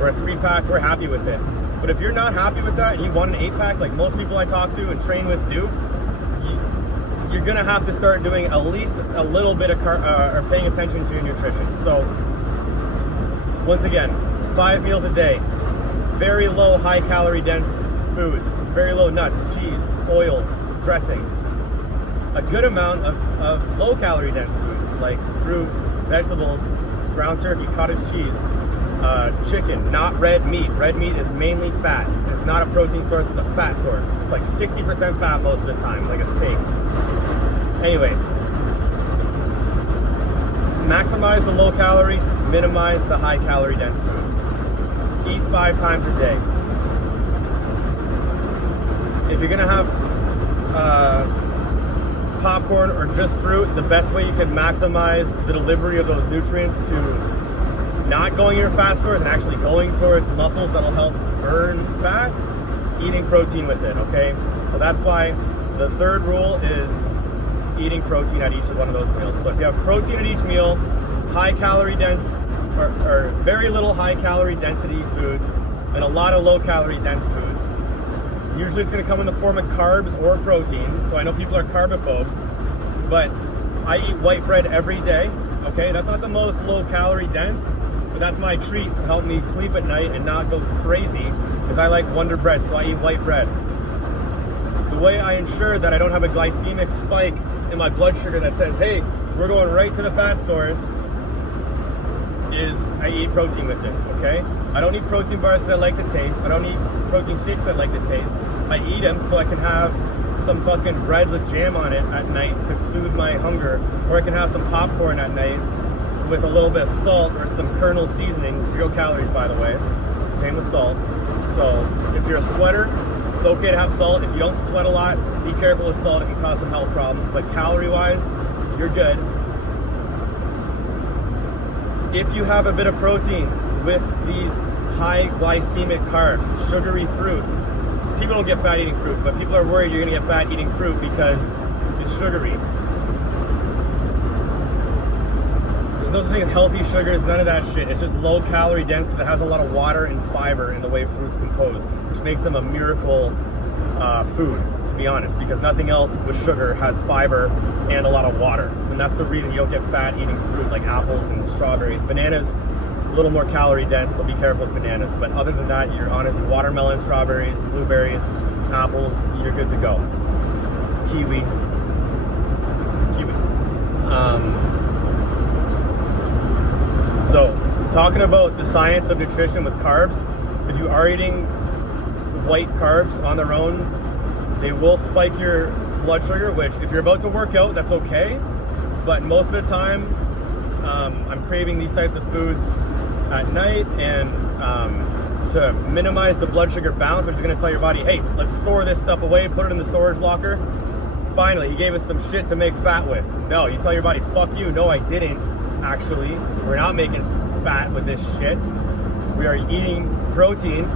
or a 3-pack, we're happy with it. But if you're not happy with that and you want an 8-pack, like most people I talk to and train with do, you're gonna have to start doing at least a little bit of or paying attention to your nutrition. So once again, 5 meals a day, very low high calorie dense foods, very low nuts, cheese, oils, dressings, a good amount of low calorie dense foods like fruit, vegetables, ground turkey, cottage cheese, chicken, not red meat. Red meat is mainly fat. It's not a protein source, it's a fat source. It's like 60% fat most of the time, like a steak. Anyways, maximize the low calorie, minimize the high calorie dense foods. Eat 5 times a day. If you're gonna have popcorn or just fruit, the best way you can maximize the delivery of those nutrients to not going in your fat stores and actually going towards muscles that'll help burn fat, eating protein with it, okay? So that's why the third rule is eating protein at each one of those meals. So if you have protein at each meal, high calorie dense or very little high calorie density foods and a lot of low calorie dense foods. Usually it's going to come in the form of carbs or protein. So I know people are carbophobes, but I eat white bread every day. Okay, that's not the most low calorie dense, but that's my treat to help me sleep at night and not go crazy because I like Wonder Bread, so I eat white bread. The way I ensure that I don't have a glycemic spike in my blood sugar that says, hey, we're going right to the fat stores, is I eat protein with it, okay? I don't eat protein bars that I like the taste. I don't eat protein shakes that I like the taste. I eat them so I can have some fucking bread with jam on it at night to soothe my hunger, or I can have some popcorn at night with a little bit of salt or some kernel seasoning, 0 calories by the way, same with salt. So if you're a sweater, it's okay to have salt. If you don't sweat a lot, be careful with salt, it can cause some health problems, but calorie wise, you're good. If you have a bit of protein with these high glycemic carbs, sugary fruit, people don't get fat eating fruit, but people are worried you're gonna get fat eating fruit because it's sugary. There's no such thing as healthy sugars, none of that shit. It's just low calorie dense because it has a lot of water and fiber in the way fruit's composed, which makes them a miracle food, to be honest, because nothing else with sugar has fiber and a lot of water. And that's the reason you don't get fat eating fruit like apples and strawberries. Bananas, a little more calorie dense, so be careful with bananas. But other than that, you're honestly watermelon, strawberries, blueberries, apples, you're good to go. Kiwi. So, talking about the science of nutrition with carbs, if you are eating white carbs on their own, they will spike your blood sugar, which if you're about to work out, that's okay. But most of the time, I'm craving these types of foods at night, and to minimize the blood sugar bounce, which is gonna tell your body, hey, let's store this stuff away, put it in the storage locker. Finally, he gave us some shit to make fat with. No, you tell your body, fuck you. No, I didn't, actually. We're not making fat with this shit. We are eating protein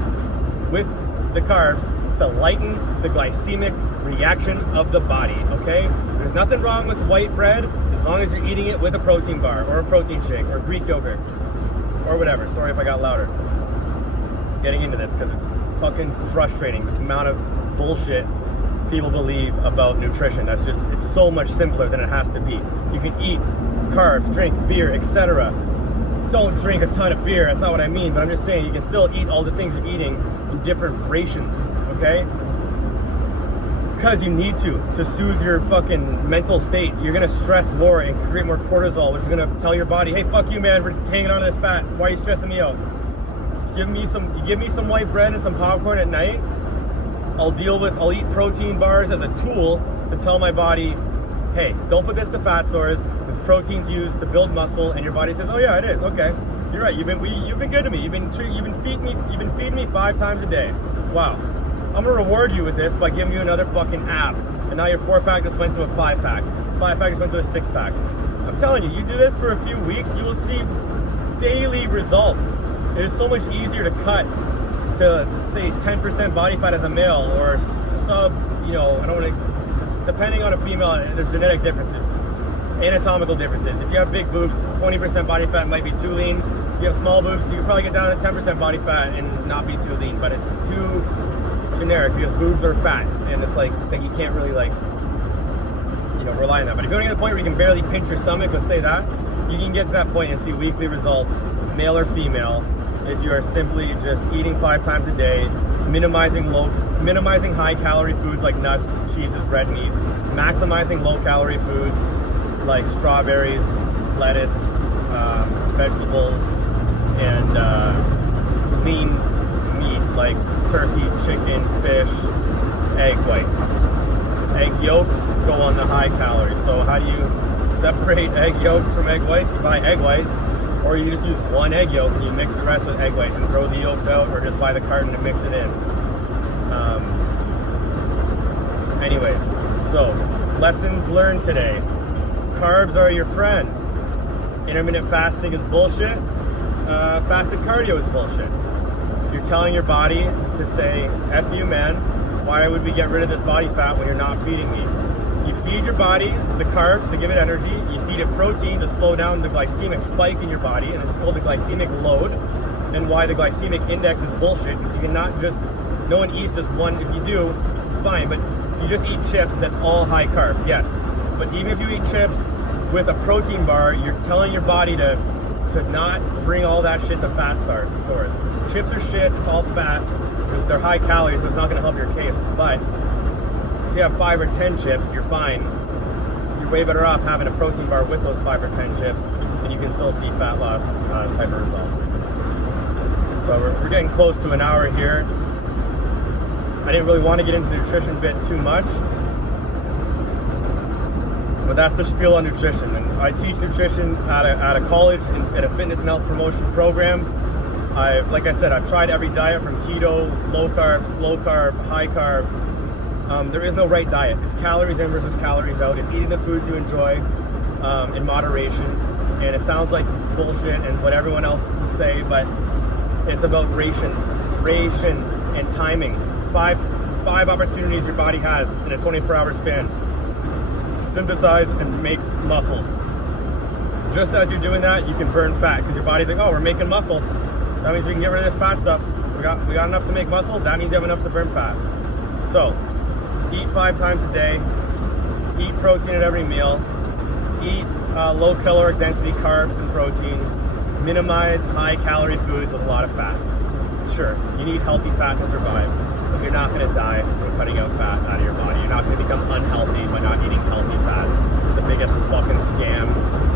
with the carbs to lighten the glycemic reaction of the body, okay? There's nothing wrong with white bread as long as you're eating it with a protein bar or a protein shake or Greek yogurt or whatever. Sorry if I got louder. Getting into this because it's fucking frustrating the amount of bullshit people believe about nutrition. That's just, it's so much simpler than it has to be. You can eat carbs, drink beer, etc. Don't drink a ton of beer, that's not what I mean, but I'm just saying you can still eat all the things you're eating in different rations, okay? Because you need to soothe your fucking mental state. You're gonna stress more and create more cortisol, which is gonna tell your body, hey, fuck you, man, we're hanging on to this fat. Why are you stressing me out? You give me some white bread and some popcorn at night. I'll eat protein bars as a tool to tell my body, hey, don't put this to fat stores. This protein's used to build muscle, and your body says, oh yeah, it is. Okay, you're right. You've been good to me. You've been feeding me 5 times a day. Wow. I'm gonna reward you with this by giving you another fucking app. And now your 4-pack just went to a 5-pack. 5-pack just went to a 6-pack. I'm telling you, you do this for a few weeks, you will see daily results. It is so much easier to cut to, say, 10% body fat as a male, or sub, I don't want to, depending on a female, there's genetic differences, anatomical differences. If you have big boobs, 20% body fat might be too lean. If you have small boobs, you can probably get down to 10% body fat and not be too lean, but it's too generic because boobs are fat, and it's like that you can't really rely on that. But if you want to get to the point where you can barely pinch your stomach, let's say that, you can get to that point and see weekly results, male or female, if you are simply just eating 5 times a day, minimizing high calorie foods like nuts, cheeses, red meats, maximizing low calorie foods like strawberries, lettuce, vegetables, and lean meat like turkey, chicken, fish, egg whites. Egg yolks go on the high calories. So how do you separate egg yolks from egg whites? You buy egg whites, or you just use one egg yolk and you mix the rest with egg whites and throw the yolks out, or just buy the carton and mix it in. Anyways, so lessons learned today. Carbs are your friend. Intermittent fasting is bullshit. Fasted cardio is bullshit. You're telling your body to say, F you, man. Why would we get rid of this body fat when you're not feeding me? You feed your body the carbs to give it energy. You feed it protein to slow down the glycemic spike in your body, and this is called the glycemic load. And why the glycemic index is bullshit, because you cannot just, no one eats just one. If you do, it's fine, but you just eat chips, that's all high carbs, yes. But even if you eat chips with a protein bar, you're telling your body to not bring all that shit to fat stores. Chips are shit, it's all fat. They're high calories, so it's not going to help your case. But if you have 5 or 10 chips, you're fine. You're way better off having a protein bar with those 5 or 10 chips, and you can still see fat loss type of results. So we're getting close to an hour here. I didn't really want to get into the nutrition bit too much, but that's the spiel on nutrition. And I teach nutrition at a college at a fitness and health promotion program. Like I said, I've tried every diet from keto, low carb, slow carb, high carb. There is no right diet. It's calories in versus calories out. It's eating the foods you enjoy in moderation. And it sounds like bullshit and what everyone else would say, but it's about rations and timing. Five opportunities your body has in a 24-hour span to synthesize and make muscles. Just as you're doing that, you can burn fat, because your body's like, oh, we're making muscle. That means we can get rid of this fat stuff. We got enough to make muscle. That means you have enough to burn fat. So, eat 5 times a day. Eat protein at every meal. Eat low caloric density carbs and protein. Minimize high calorie foods with a lot of fat. Sure, you need healthy fat to survive, but you're not going to die from cutting out fat out of your body. You're not going to become unhealthy by not eating healthy fats. It's the biggest fucking scam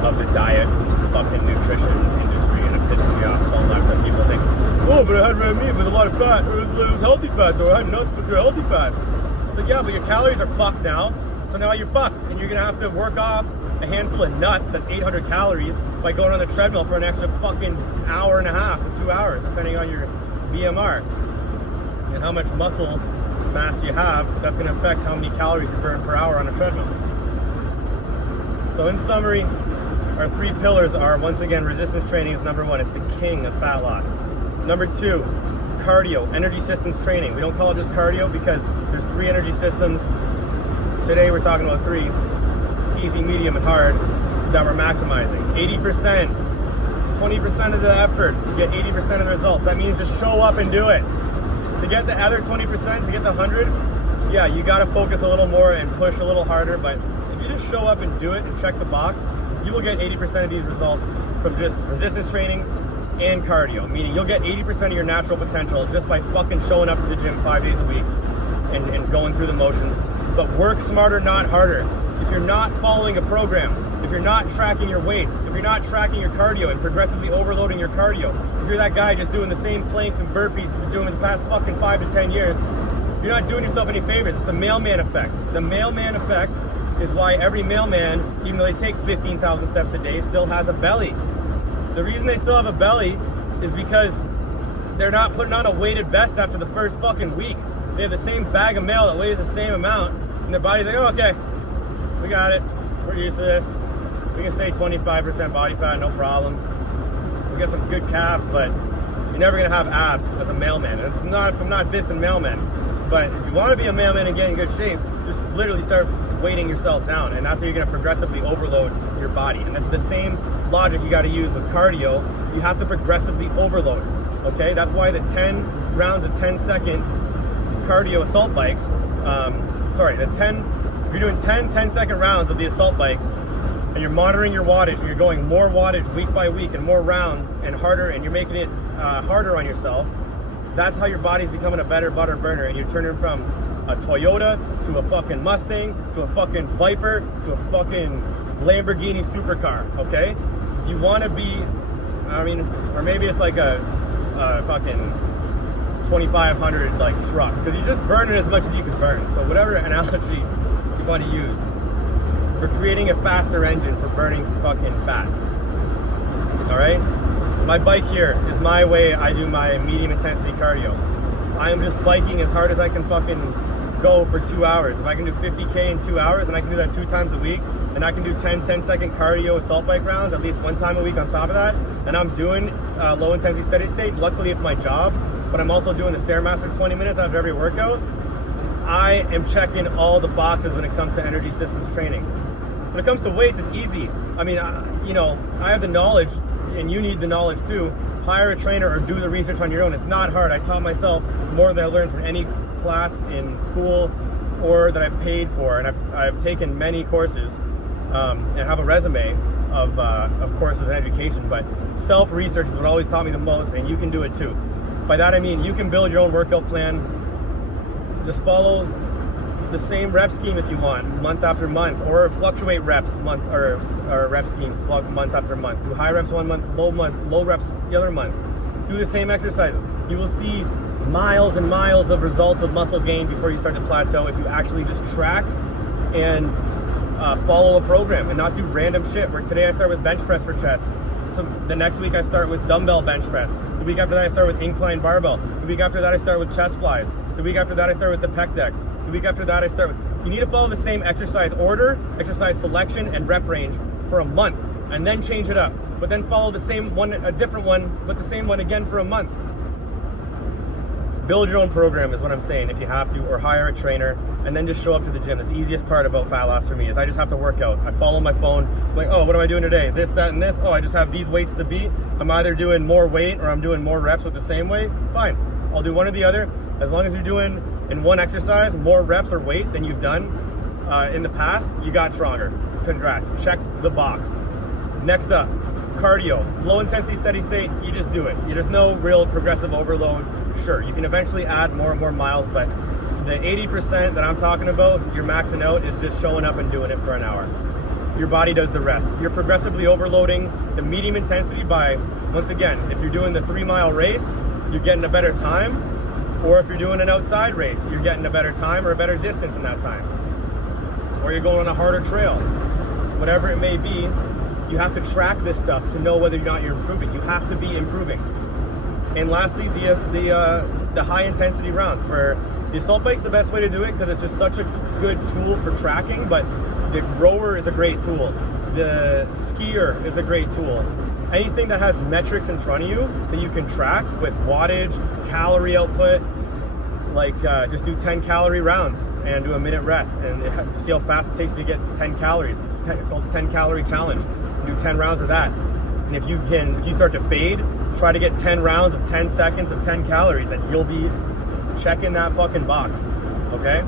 of the diet, fucking nutrition industry, and it pisses me off so much that people think, oh, but I had red meat with a lot of fat, or it was healthy fats, or I had nuts but they're healthy fats. It's like, yeah, but your calories are fucked now, so now you're fucked, and you're going to have to work off a handful of nuts, that's 800 calories, by going on the treadmill for an extra fucking hour and a half to 2 hours, depending on your BMR. And how much muscle mass you have, that's going to affect how many calories you burn per hour on a treadmill. So in summary, our 3 pillars are, once again, resistance training is number 1. It's the king of fat loss. Number 2, cardio, energy systems training. We don't call it just cardio because there's 3 energy systems. Today we're talking about 3, easy, medium, and hard, that we're maximizing. 80%, 20% of the effort to get 80% of the results. That means just show up and do it. To get the other 20%, to get the 100, yeah, you got to focus a little more and push a little harder, but if you just show up and do it and check the box, you will get 80% of these results from just resistance training and cardio, meaning you'll get 80% of your natural potential just by fucking showing up to the gym 5 days a week and going through the motions. But work smarter, not harder. If you're not following a program, if you're not tracking your weights, if you're not tracking your cardio and progressively overloading your cardio, if you're that guy just doing the same planks and burpees you've been doing the past fucking 5 to 10 years, you're not doing yourself any favors. It's the mailman effect. The mailman effect is why every mailman, even though they take 15,000 steps a day, still has a belly. The reason they still have a belly is because they're not putting on a weighted vest after the first fucking week. They have the same bag of mail that weighs the same amount, and their body's like, oh, okay, we got it. We're used to this. We can stay 25% body fat, no problem. We got some good calves, but you're never gonna have abs as a mailman. And I'm not dissing mailmen, but if you want to be a mailman and get in good shape, just literally start weighting yourself down, and that's how you're gonna progressively overload your body. And that's the same logic you got to use with cardio. You have to progressively overload. Okay, that's why the 10 rounds of 10-second cardio assault bikes. If you're doing 10-second rounds of the assault bike, and you're monitoring your wattage, and you're going more wattage week by week, and more rounds and harder, and you're making it harder on yourself. That's how your body's becoming a better butter burner, and you're turning from a Toyota to a fucking Mustang to a fucking Viper to a fucking Lamborghini supercar. Okay, you want to be, or maybe it's like a fucking 2500 like truck, because you're just burning as much as you can burn. So whatever analogy you want to use, we're creating a faster engine for burning fucking fat. All right, my bike here is my way. I do my medium intensity cardio. I am just biking as hard as I can fucking go for 2 hours. If I can do 50K in 2 hours, and I can do that 2 times a week, and I can do 10-second cardio assault bike rounds at least 1 time a week on top of that, and I'm doing low intensity steady state. Luckily it's my job, but I'm also doing the Stairmaster 20 minutes after every workout. I am checking all the boxes when it comes to energy systems training. When it comes to weights, it's easy. I have the knowledge, and you need the knowledge too. Hire a trainer or do the research on your own. It's not hard. I taught myself more than I learned from any class in school or that I've paid for, and I've taken many courses and have a resume of courses and education. But self-research is what always taught me the most, and you can do it too. By that I mean you can build your own workout plan. Just follow the same rep scheme if you want, month after month, or fluctuate reps month or rep schemes month after month. Do high reps one month, low reps the other month. Do the same exercises. You will see miles and miles of results of muscle gain before you start to plateau if you actually just track and follow a program and not do random shit. Where today I start with bench press for chest, so the next week I start with dumbbell bench press. The week after that I start with incline barbell. The week after that I start with chest flies. The week after that I start with the pec deck. The week after that I start with... You need to follow the same exercise order, exercise selection, and rep range for a month, and then change it up. But then follow the same one, a different one, but the same one again for a month. Build your own program is what I'm saying if you have to, or hire a trainer, and then just show up to the gym. That's the easiest part about fat loss for me is I just have to work out. I follow my phone, like, oh, what am I doing today? This, that, and this. Oh, I just have these weights to beat. I'm either doing more weight or I'm doing more reps with the same weight. Fine, I'll do one or the other. As long as you're doing in one exercise more reps or weight than you've done in the past, you got stronger. Congrats, checked the box. Next up, cardio. Low intensity steady state, you just do it. There's no real progressive overload. Sure, you can eventually add more and more miles, but the 80% that I'm talking about, you're maxing out, is just showing up and doing it for an hour. Your body does the rest. You're progressively overloading the medium intensity by, once again, if you're doing the 3-mile race, you're getting a better time, or if you're doing an outside race, you're getting a better time or a better distance in that time. Or you're going on a harder trail. Whatever it may be, you have to track this stuff to know whether or not you're improving. You have to be improving. And lastly, the high intensity rounds. For the assault bike's the best way to do it because it's just such a good tool for tracking, but the rower is a great tool. The skier is a great tool. Anything that has metrics in front of you that you can track with wattage, calorie output, like just do 10 calorie rounds and do a minute rest and see how fast it takes to get 10 calories. It's called 10 calorie challenge. Do 10 rounds of that. And if you start to fade, try to get 10 rounds of 10 seconds of 10 calories and you'll be checking that fucking box, okay?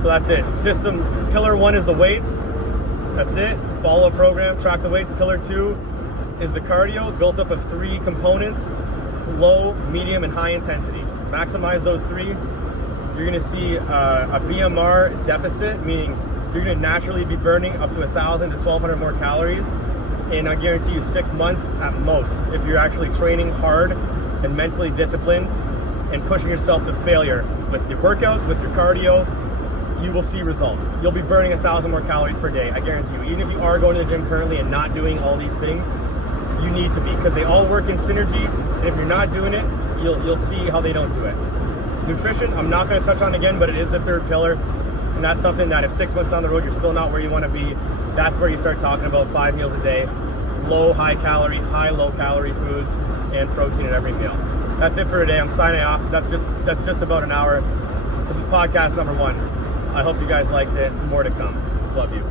So that's it. System, pillar 1 is the weights. That's it. Follow a program, track the weights. Pillar 2 is the cardio, built up of 3 components: low, medium, and high intensity. Maximize those 3. You're gonna see a BMR deficit, meaning you're gonna naturally be burning up to 1,000 to 1,200 more calories, and I guarantee you 6 months at most if you're actually training hard and mentally disciplined and pushing yourself to failure with your workouts, with your cardio. you will see results. You'll be burning 1,000 more calories per day, I guarantee you. Even if you are going to the gym currently and not doing all these things, you need to be, because they all work in synergy, and if you're not doing it, you'll see how they don't do it. Nutrition, I'm not going to touch on again, but it is the third pillar, and that's something that if 6 months down the road you're still not where you want to be, that's where you start talking about 5 meals a day, low, high calorie, high, low calorie foods, and protein at every meal. That's it for today. I'm signing off. That's just about an hour. This is podcast number 1. I hope you guys liked it. More to come. Love you.